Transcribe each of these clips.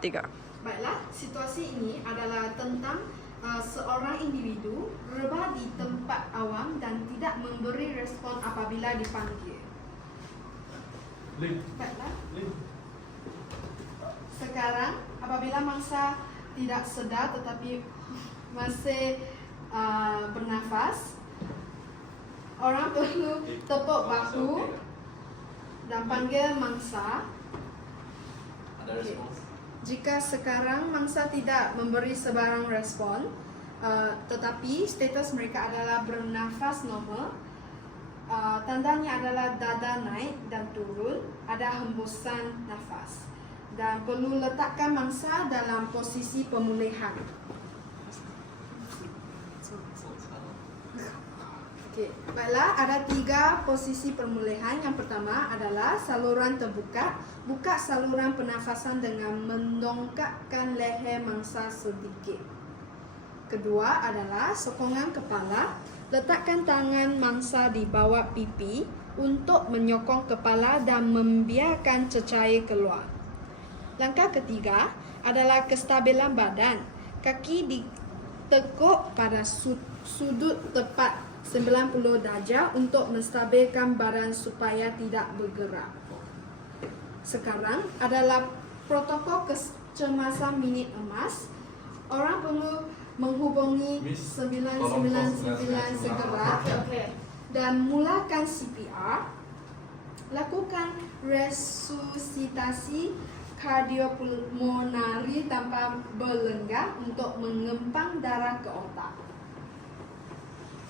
3. Baiklah, situasi ini adalah tentang seorang individu rebah di tempat awam dan tidak memberi respon apabila dipanggil. Baiklah. Sekarang, apabila mangsa tidak sedar tetapi masih bernafas, orang perlu tepuk bahu dan panggil mangsa. Ada respons? Jika sekarang mangsa tidak memberi sebarang respon, tetapi status mereka adalah bernafas normal, tandanya adalah dada naik dan turun, ada hembusan nafas, dan perlu letakkan mangsa dalam posisi pemulihan. Okey, baiklah, ada 3 posisi pemulihan. Yang pertama adalah saluran terbuka. Buka saluran pernafasan dengan mendongkakkan leher mangsa sedikit. Kedua adalah sokongan kepala. Letakkan tangan mangsa di bawah pipi untuk menyokong kepala dan membiarkan cecair keluar. Langkah ketiga adalah kestabilan badan. Kaki ditekuk pada sudut tepat 90 darjah untuk menstabilkan badan supaya tidak bergerak. Sekarang adalah protokol kecemasan minit emas. Orang perlu menghubungi 999 segera dan mulakan CPR. Lakukan resusitasi kardiopulmonari tanpa berlenggah untuk mengempang darah ke otak.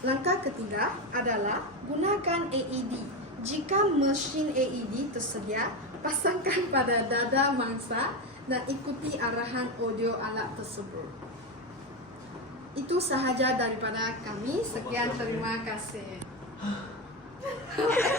Langkah ketiga adalah gunakan AED. Jika mesin AED tersedia, pasangkan pada dada mangsa dan ikuti arahan audio alat tersebut. Itu sahaja daripada kami. Sekian, terima kasih.